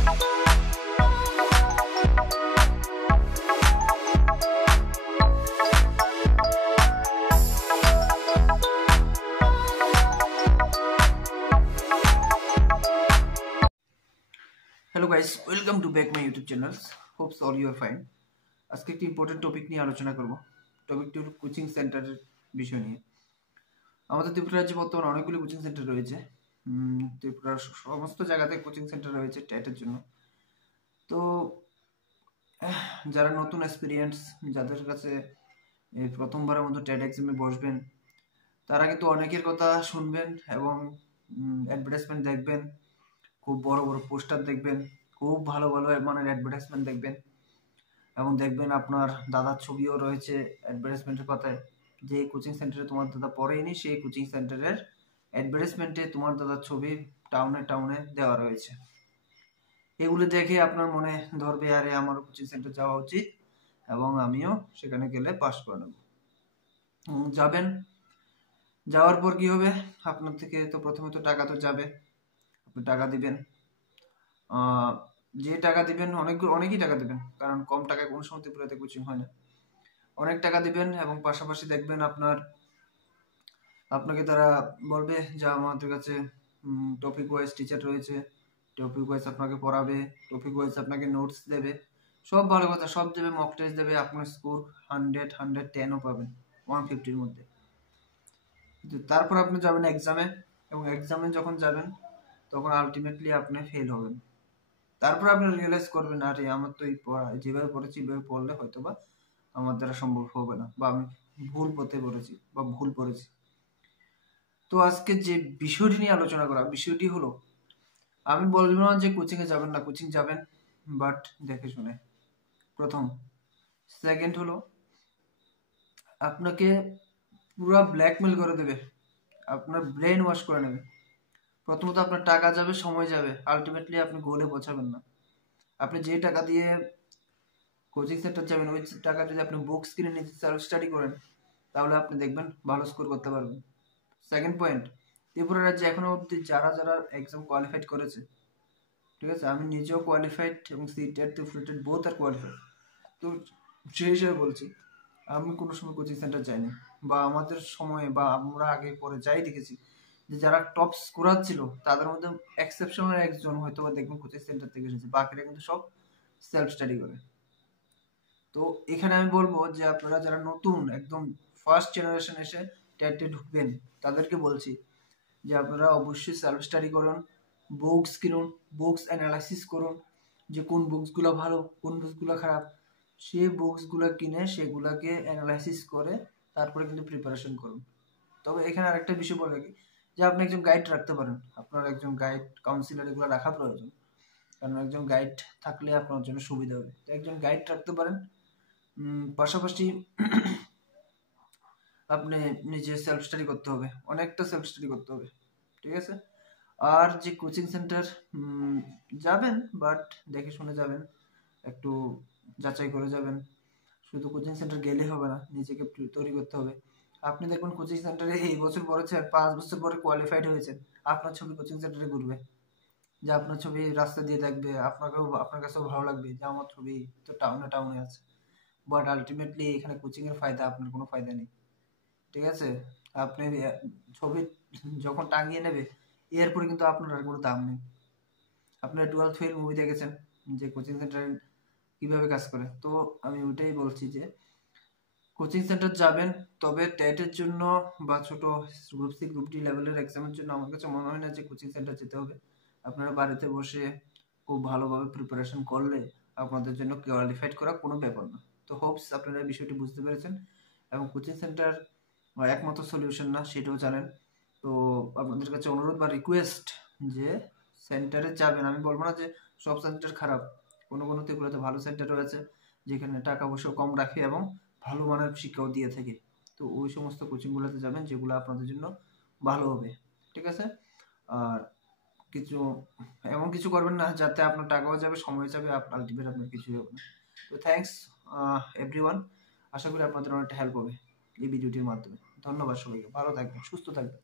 Hello guys, welcome to back my YouTube channel. Hopes all you are fine. আজকে একটি important topic নিয়ে আলোচনা করব। টপিকটি হলো কোচিং সেন্টারের বিষয় নিয়ে। আমাদের ত্রিপুরা রাজ্যে বর্তমানে অনেকগুলি কোচিং সেন্টার রয়েছে। ত্রিপুরার সমস্ত জায়গাতে কোচিং সেন্টার রয়েছে টেটের জন্য। তো যারা নতুন এক্সপিরিয়েন্স, যাদের কাছে প্রথমবারের মতো টেট এক্সামে বসবেন, তারা কিন্তু অনেকের কথা শুনবেন এবং অ্যাডভার্টাইজমেন্ট দেখবেন, খুব বড় বড় পোস্টার দেখবেন, খুব ভালো ভালো মানের অ্যাডভার্টাইজমেন্ট দেখবেন এবং দেখবেন আপনার দাদার ছবিও রয়েছে অ্যাডভার্টাইজমেন্টের পাতায়। যে কোচিং সেন্টারে তোমার দাদা পড়েনি সেই কোচিং সেন্টারের অ্যাডভার্টাইজমেন্টে তোমার দাদার ছবি টাউনে টাউনে দেওয়া রয়েছে। এগুলো দেখে আপনার মনে ধরবে, আরে আমারও কোচিং সেন্টার যাওয়া উচিত এবং আমিও সেখানে গেলে পাস করে নেব। যাবেন, যাওয়ার পর কি হবে, আপনার থেকে তো প্রথমে তো টাকা তো যাবে, আপনি টাকা দিবেন। যে টাকা দিবেন অনেকই টাকা দিবেন, কারণ কম টাকায় কোনো সময় ত্রিপুরাতে কোচিং হয় না। অনেক টাকা দিবেন এবং পাশাপাশি দেখবেন আপনাকে তারা বলবে যে আমাদের কাছে টপিক ওয়াইজ টিচার রয়েছে, টপিক ওয়াইজ আপনাকে পড়াবে, টপিক ওয়াইজ আপনাকে নোটস দেবে, সব ভালো কথা, সব দেবে, মক টেস্ট দেবে, আপনার স্কোর 100-110ও পাবেন 150-র মধ্যে। তারপর আপনি যাবেন এক্সামে, এবং এক্সামে যখন যাবেন তখন আলটিমেটলি আপনি ফেল হবেন। তারপর আপনি রিয়েলাইজ করবেন, আরে আমার তো এই পড়া যেভাবে পড়েছি এইভাবে পড়লে হয়তো বা আমার দ্বারা সম্ভব হবে না, বা আমি ভুল পথে পড়েছি বা ভুল পড়েছি। তো আজকে যে বিষয়টি নিয়ে আলোচনা করা, বিষয়টি হলো, আমি বলবো না যে কোচিংয়ে যাবেন না, কোচিং যাবেন, বাট দেখে শুনে। প্রথম। সেকেন্ড হলো, আপনাকে পুরো ব্ল্যাকমেল করে দেবে, আপনার ব্রেন ওয়াশ করে নেবে। প্রথমত আপনার টাকা যাবে, সময় যাবে, আলটিমেটলি আপনি গোলে পৌঁছাবেন না। আপনি যে টাকা দিয়ে কোচিং সেন্টার যাবেন, ওই টাকা যদি আপনি বুকস কিনে নিজে সেলফ স্টাডি করেন, তাহলে আপনি দেখবেন ভালো স্কোর করতে পারবেন। সেকেন্ড পয়েন্ট, ত্রিপুরা রাজ্যে এখনো অবধি যারা যারা এক্সাম কোয়ালিফাইড করেছে, ঠিক আছে, আমি নিজেও কোয়ালিফাইড এবং সিটেট ত্রিপুরা টেট বোথ আর কোয়ালিফাইড। তো সেই হিসেবে বলছি, আমি কোনো সময় কোচিং সেন্টার যাইনি, বা আমাদের সময়ে বা আমরা আগে পরে যাই দেখেছি যে যারা টপ স্কোরার ছিল তাদের মধ্যে এক্সেপশনাল একজন হয়তো বা দেখবেন কোচিং সেন্টার থেকে এসেছে, বাকিরা কিন্তু সব সেলফ স্টাডি করে। তো এখানে আমি বলবো যে আপনারা যারা নতুন একদম ফার্স্ট জেনারেশন এসে টেটে ঢুকবেন, তাদেরকে বলছি যে আপনারা অবশ্যই সেলফ স্টাডি করুন, বুকস কিনুন, বুকস অ্যানালাইসিস করুন যে কোন বুকসগুলো ভালো, কোন বুকসগুলো খারাপ। সেই বুকসগুলো কিনে সেগুলোকে অ্যানালাইসিস করে তারপরে কিন্তু প্রিপারেশন করুন। তবে এখানে আরেকটা বিষয় বলে রাখি যে আপনি একজন গাইড রাখতে পারেন, আপনার একজন গাইড, কাউন্সিলর এগুলো রাখা প্রয়োজন, কারণ একজন গাইড থাকলে আপনার জন্য সুবিধা হবে। তো একজন গাইড রাখতে পারেন। পাশাপাশি আপনি নিজে সেলফ স্টাডি করতে হবে, অনেকটা সেলফ স্টাডি করতে হবে, ঠিক আছে। আর যে কোচিং সেন্টার যাবেন, বাট দেখে শুনে যাবেন, একটু যাচাই করে যাবেন। শুধু কোচিং সেন্টার গেলেই হবে না, নিজেকে তৈরি করতে হবে। আপনি দেখবেন কোচিং সেন্টারে এই বছর পড়েছে, 5 বছর পরে কোয়ালিফাইড হয়েছে, আপনার ছবি কোচিং সেন্টারে ঘুরবে, যে আপনার ছবি রাস্তা দিয়ে দেখবে, আপনার কাছেও ভালো লাগবে যে আমার ছবি তো টাউনে টাউনে আছে। বাট আলটিমেটলি এখানে কোচিং এর ফায়দা আপনার কোনো ফায়দা নেই, ঠিক আছে। আপনি ছবি যখন টাঙিয়ে নেবে, এরপরে কিন্তু আপনার আর কোনো দাম নেই। আপনারা 12 ফেল মুভি দেখেছেন যে কোচিং সেন্টার কিভাবে কাজ করে। তো আমি ওইটাই বলছি যে কোচিং সেন্টার যাবেন, তবে টেটের জন্য বা ছোট গ্রুপ সি গ্রুপ ডি লেভেলের এক্সামের জন্য আমার কাছে মনে হয় না যে কোচিং সেন্টার যেতে হবে। আপনারা বাড়িতে বসে খুব ভালোভাবে প্রিপারেশন করলে আপনাদের জন্য কোয়ালিফাইড করা কোনো ব্যাপার না। তো হোপস আপনারা এই বিষয়টি বুঝতে পেরেছেন এবং কোচিং সেন্টার একমাত্র সলিউশন না সেটাও জানেন। তো আপনাদের কাছে অনুরোধ বা রিকোয়েস্ট যে সেন্টারে যাবেন, আমি বলবো না যে সব সেন্টার খারাপ, কোনো কোনো ত্রিপুরাতে ভালো সেন্টার রয়েছে যেখানে টাকা পয়সা কম রাখে এবং ভালো মানের শিক্ষাও দিয়ে থাকে। তো ওই সমস্ত কোচিংগুলোতে যাবেন যেগুলো আপনাদের জন্য ভালো হবে, ঠিক আছে। আর কিছু এমন কিছু করবেন না যাতে আপনার টাকাও যাবে, সময় যাবে, আলটিমেট আপনার কিছুই হবে না। তো থ্যাংকস এভরিওয়ান, আশা করি আপনাদের অনেকটা হেল্প হবে এই ভিডিওটির মাধ্যমে। ধন্যবাদ সবাইকে, ভালো থাকবেন, সুস্থ থাকবেন।